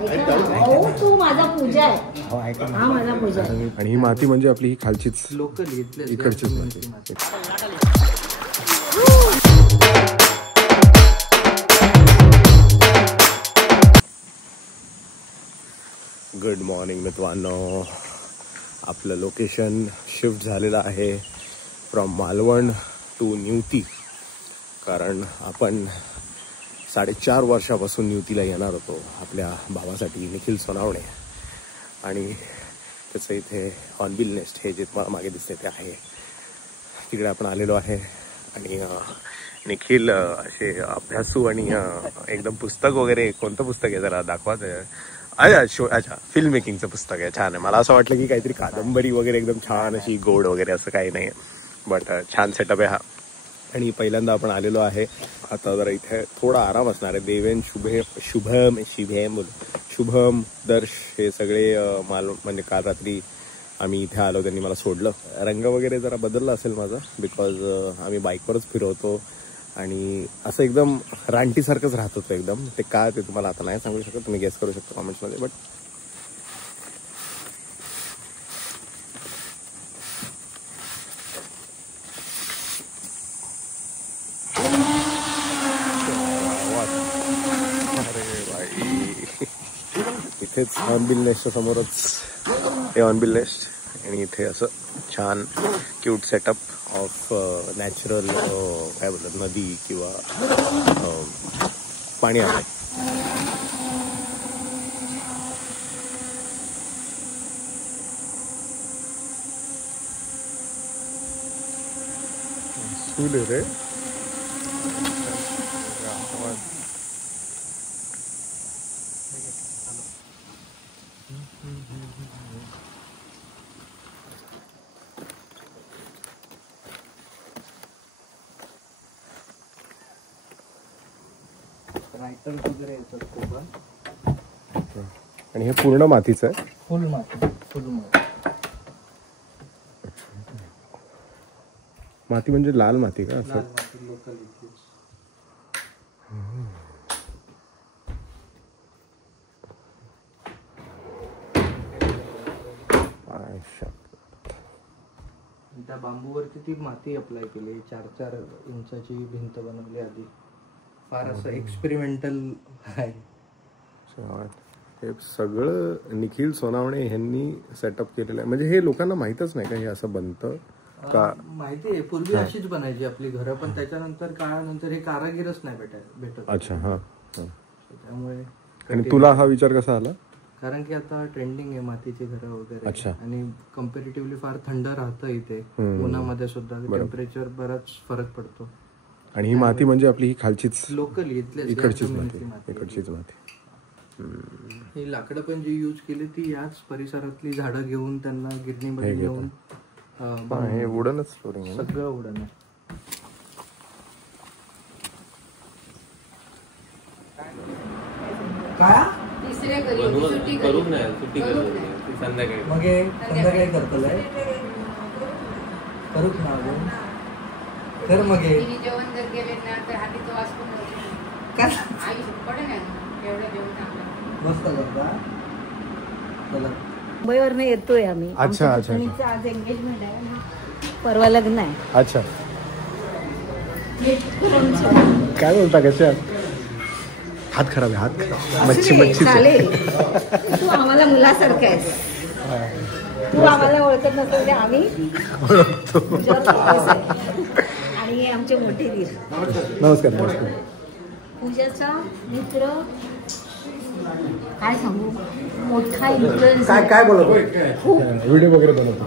तू माझा पूजा आहे. हा माझा पूजा आहे. आणि ही माती म्हणजे आपली ही खालचीच लोकल इकडचीच माती. गुड मॉर्निंग मित्रांनो. आपलं लोकेशन शिफ्ट झालेलं आहे फ्रॉम मालवण टू न्यूती. कारण आपण 4.5 वर्षापासून न्यूतीला येणार होतो आपल्या भावासाठी निखिल सोनावणे. आणि त्याचं इथे हॉर्नबिल नेस्ट हे जे तुम्हाला मागे दिसते ते आहे. तिकडे आपण आलेलो आहे. आणि निखिल असे अभ्यासू आणि एकदम पुस्तक वगैरे, कोणतं पुस्तक आहे जरा दाखवा. अच्छा, फिल्म मेकिंगचं पुस्तक आहे. छान आहे. मला असं वाटलं की काहीतरी कादंबरी वगैरे एकदम छान अशी गोड वगैरे असं काही नाही, बट छान सेटअप आहे हा. आणि पहिल्यांदा आपण आलेलो आहे. आता जरा इथे थोडा आराम असणार आहे. देवेन, शुभम, दर्श हे सगळे म्हणजे काल रात्री आम्ही इथे आलो, त्यांनी मला सोडलं. रंग वगैरे जरा बदलला असेल माझा, बिकॉज आम्ही बाईकवरच फिरवतो आणि असं एकदम रानटीसारखंच राहत होतं एकदम. ते काय ते तुम्हाला आता नाही सांगू शकत, तुम्ही गेस करू शकता कॉमेंट्समध्ये. बट इथेच हॉर्नबिल नेस्टच्या समोरच हे हॉर्नबिल नेस्ट. आणि इथे असं छान क्यूट सेटअप ऑफ नॅचरल काय बोलतात नदी किंवा पाणी आहे. सुले रे आणि हे पूर्ण मातीचं आहे. फुल माती. माती म्हणजे लाल माती का? असं लोकल. त्या बांबूवरती ती माती अप्लाय केली. 4-4 इंचाची भिंत बनवली आधी. फार असं एक्सपेरिमेंटल आहे. हे सगळं निखिल सोनावणे यांनी सेटअप केलेलं आहे. म्हणजे हे लोकांना माहीतच नाही का हे असं बनतं का? माहिती आहे, पूर्वी अशीच बनायची आपली घरं, पण त्याच्यानंतर काळानंतर हे कारागीरच नाही भेटत. अच्छा. हा. त्यामुळे. आणि तुला हा विचार कसा आला? कारण की आता ट्रेंडिंग आहे मातीची घरं वगैरे. अच्छा. आणि कम्पॅरेटिव्हली फार थंड राहतं इथे. उन्हामध्ये सुद्धा टेम्परेचर बराच फरक पडतो. आणि ही माती म्हणजे आपली ही खालचीच लोकल इकडचीच माती. ही लाकडं पण जी यूज केली ती याच परिसरातली झाडं घेऊन त्यांना गिरणीमध्ये घेऊन. हे वुडनच फ्लोरिंग आहे. सगळं वुडन आहे. काय करू नाही सुट्टी संध्याकाळी. मग संध्याकाळी करतलंय करूच ना अजून. तर मग जेवण जर गेले ना तर हाती तो वास पण आई पडे नाही एवढं जेवण चांगलं मस्त करता. चला मुंबईवरनं येतोय आम्ही. अच्छा. आज एंगेजमेंट आहे, परवा लग्न आहे. अच्छा. काय बोलता? कशा हात खराब आहे? हात खराब. मच्छी चालेल. तू आम्हाला मुलासारखं आहेस. तू आम्हाला ओळखत नसेल ते आम्ही ओळखतो. आणि आमचे मोठे वीर. नमस्कार. पूजाचा मित्र काय सांगू, मोठा इन्फ्लुएन्स. काय बोलत व्हिडिओ वगैरे बनवतो.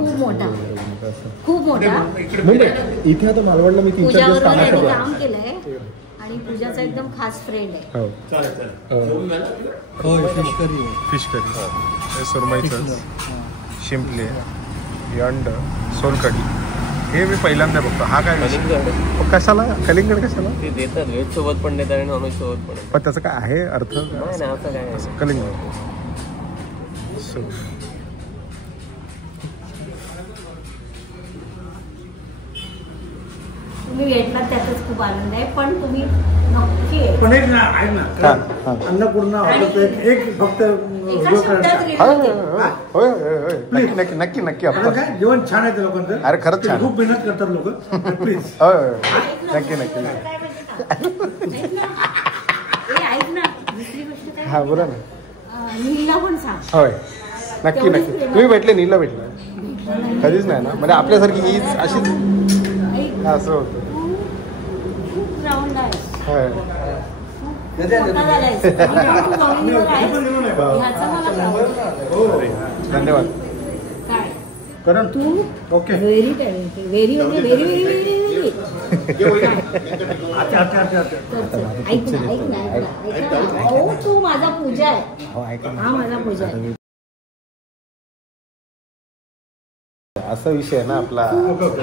खूप मोठा. म्हणजे इथे आता मालवणला मी 3-4 दिवस काम केलंय. आणि पूजाचा एकदम खास फ्रेंड आहे. फिश करी, सुरमईचं, शिंपले, अंड, सोलकढी हे मी पहिल्यांदा बघतो. हा काय कशाला? कलिंगड कशाला ते देतात? व्हेज सोबत पण देतात आणि नॉनव्हेज सोबत पण. पण त्याचा काय आहे अर्थ? नाही असं काय कलिंगड. तुम्ही भेटणार त्यातच खूप आनंद आहे. पण तुम्ही नक्की पण एक ना आहे ना अन्नपूर्णा हॉटेलचं एक फक्त होय नक्की नक्की नक्की काय जेवण छान आहे त्या लोकांचं. अरे खरंच छान. खूप मेहनत करतात लोक. प्लीज नक्की नक्की. ऐक ना दुसरी गोष्ट काय, हा बोला ना. नीलला पण सांग. होय नक्की नक्की. तुम्ही भेटले नीलला भेटला कधीच नाही ना, म्हणजे आपल्यासारखी हीच अशीच असं होतं. खूप ग्राउंड आहे. होय धन्यवाद. काय करण तू ओके. व्हेरी टॅलेंटेड, व्हेरी म्हणजे व्हेरी व्हेरी व्हेरी व्हेरी. अच्छा अच्छा अच्छा अच्छा. ऐक ना ऐक ना ऐक ना. हो तू माझा पूजा आहे. हा माझा पूजा आहे. असा विषय आहे ना आपला.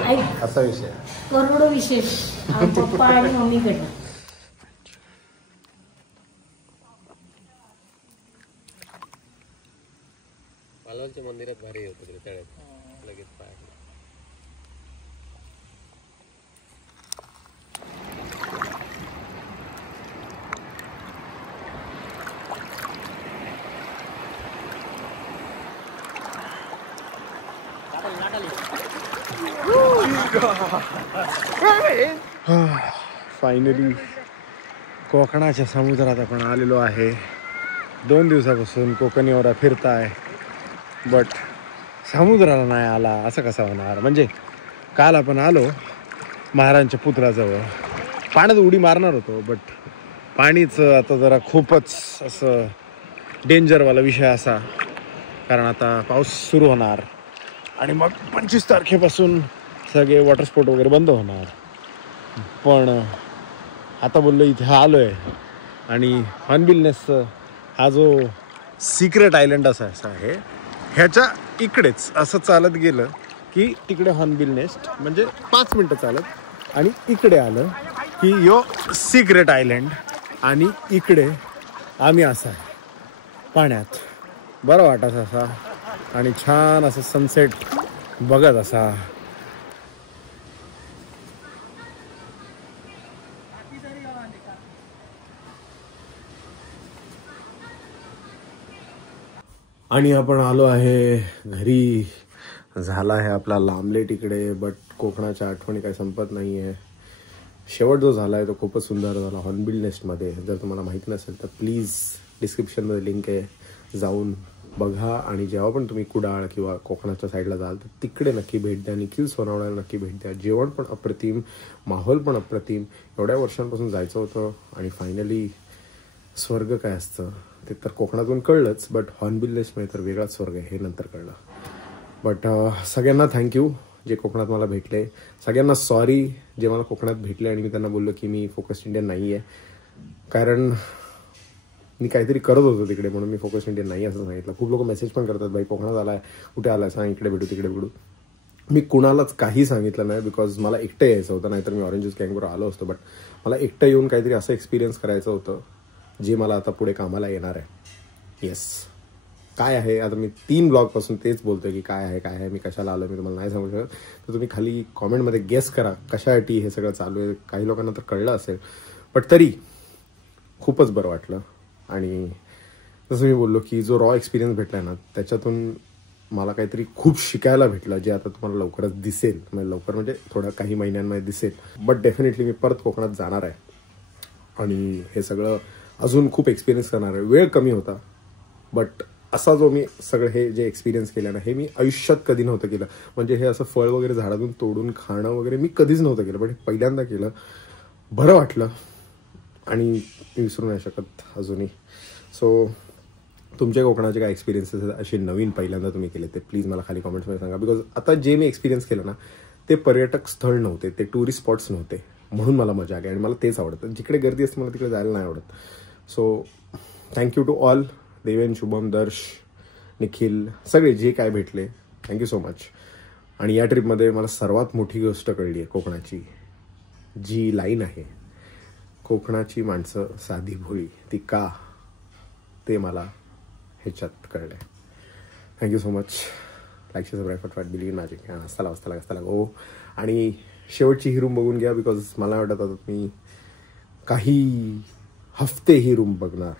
ऐक असा विषय करोडो विशेष पप्पा आणि मम्मीकडनं. मालवणच्या मंदिरात भारी होतं तिकडे तळ्यात लगेच पाय. फायनली कोकणाच्या समुद्रात आपण आलेलो आहे. 2 दिवसापासून कोकणीवर फिरताय बट समुद्राला नाही आला असं कसं होणार. म्हणजे काल आपण आलो महाराजांच्या पुतळ्याजवळ, पाण्यात उडी मारणार होतो बट पाणीचं आता जरा खूपच असं डेंजरवाला विषय असा, कारण आता पाऊस सुरू होणार आणि मग 25 तारखेपासून सगळे वॉटर स्पोर्ट वगैरे बंद होणार. पण आता बोललो इथे आलो आहे आणि हॉर्नबिल हा जो सिक्रेट आयलंड असा आहे ह्याच्या इकडेच असं चालत गेलं की तिकडे हॉर्नबिल नेस्ट म्हणजे 5 मिनटं चालत आणि इकडे आलं की यो सिक्रेट आयलंड आणि इकडे आम्ही असा पाण्यात बरं वाटत असा आणि छान असं सनसेट बघत असा. आणि आपण आलो आहे घरी. झाला आहे आपला लांबलेट इकडे बट कोकणाच्या आठवणी काही संपत नाही आहे. शेवट जो झाला आहे तो खूपच सुंदर झाला हॉर्नबिल नेस्टमध्ये. जर तुम्हाला माहिती नसेल तर प्लीज डिस्क्रिप्शनमध्ये लिंक आहे, जाऊन बघा. आणि जेव्हा पण तुम्ही कुडाळ किंवा कोकणाच्या साईडला जाल तर तिकडे नक्की भेट द्या. निखिल सोनावळ्याला नक्की भेट द्या. जेवण पण अप्रतिम, माहोल पण अप्रतिम. एवढ्या वर्षांपासून जायचं होतं आणि फायनली स्वर्ग काय असतं ते तर कोकणातून कळलंच, बट हॉर्नबिल नेस्टमध्ये तर वेगळाच स्वर्ग आहे हे नंतर कळलं. बट सगळ्यांना थँक्यू जे कोकणात मला भेटले. सगळ्यांना सॉरी जे मला कोकणात भेटले आणि मी त्यांना बोललो की मी फोकस्ड इंडियन नाही आहे, कारण मी काहीतरी करत होतो तिकडे म्हणून मी फोकस्ड इंडियन नाही असं सांगितलं. खूप लोक मेसेज पण करतात, भाई कोकणात आलाय, कुठे आलाय, सांग, इकडे भेटू तिकडे भेटू. मी कुणालाच काही सांगितलं नाही बिकॉज मला एकटं यायचं होतं, नाहीतर मी ऑरेंज ज्यूस गँगबरोबर आलो असतो. बट मला एकटं येऊन काहीतरी असं एक्सपिरियन्स करायचं होतं जे मला आता पुढे कामाला येणार आहे. येस, काय आहे आता मी 3 ब्लॉगपासून तेच बोलतोय की काय आहे मी कशाला आलो मी तुम्हाला नाही सांगू शकत. तर तुम्ही खाली कॉमेंटमध्ये गेस करा कशासाठी हे सगळं चालू आहे. काही लोकांना तर कळलं असेल बट तरी खूपच बरं वाटलं. आणि जसं मी बोललो की जो रॉ एक्सपिरियन्स भेटला ना त्याच्यातून मला काहीतरी खूप शिकायला भेटलं जे आता तुम्हाला लवकरच दिसेल. लवकर म्हणजे थोडं काही महिन्यांमध्ये दिसेल. बट डेफिनेटली मी परत कोकणात जाणार आहे आणि हे सगळं अजून खूप एक्सपिरियन्स करणार आहे. वेळ कमी होता बट असा जो मी सगळं हे जे एक्सपिरियन्स केलं ना हे मी आयुष्यात कधी नव्हतं केलं. म्हणजे हे असं फळ वगैरे झाडातून तोडून खाणं वगैरे मी कधीच नव्हतं केलं, पण हे पहिल्यांदा केलं. बरं वाटलं आणि मी विसरू नाही शकत अजूनही. सो तुमच्या कोकणाचे काय एक्सपिरियन्सेस असे नवीन पहिल्यांदा तुम्ही केले ते प्लीज मला खाली कॉमेंट्समध्ये सांगा. बिकॉज आता जे मी एक्सपिरियन्स केलं ना ते पर्यटक स्थळ नव्हते, ते टुरिस्ट स्पॉट्स नव्हते, म्हणून मला मजा आली आणि मला तेच आवडतं. जिकडे गर्दी असते मला तिकडे जायला नाही आवडत. सो थँक्यू टू ऑल, देवेन, शुभम, दर्श, निखिल, सगळे जे काय भेटले, थँक्यू सो मच. आणि या ट्रिपमध्ये मला सर्वात मोठी गोष्ट कळली आहे कोकणाची, जी लाईन आहे, कोकणाची माणसं साधी भोळी, ती का ते मला ह्याच्यात कळलं आहे. Thank you so much. Like subscribe फटफट बिलीव मॅजिक हसता लागो. आणि शेवटची ही रूम बघून घ्या बिकॉज मला वाटत आता मी काही हफ्ते ही रूम बघणार.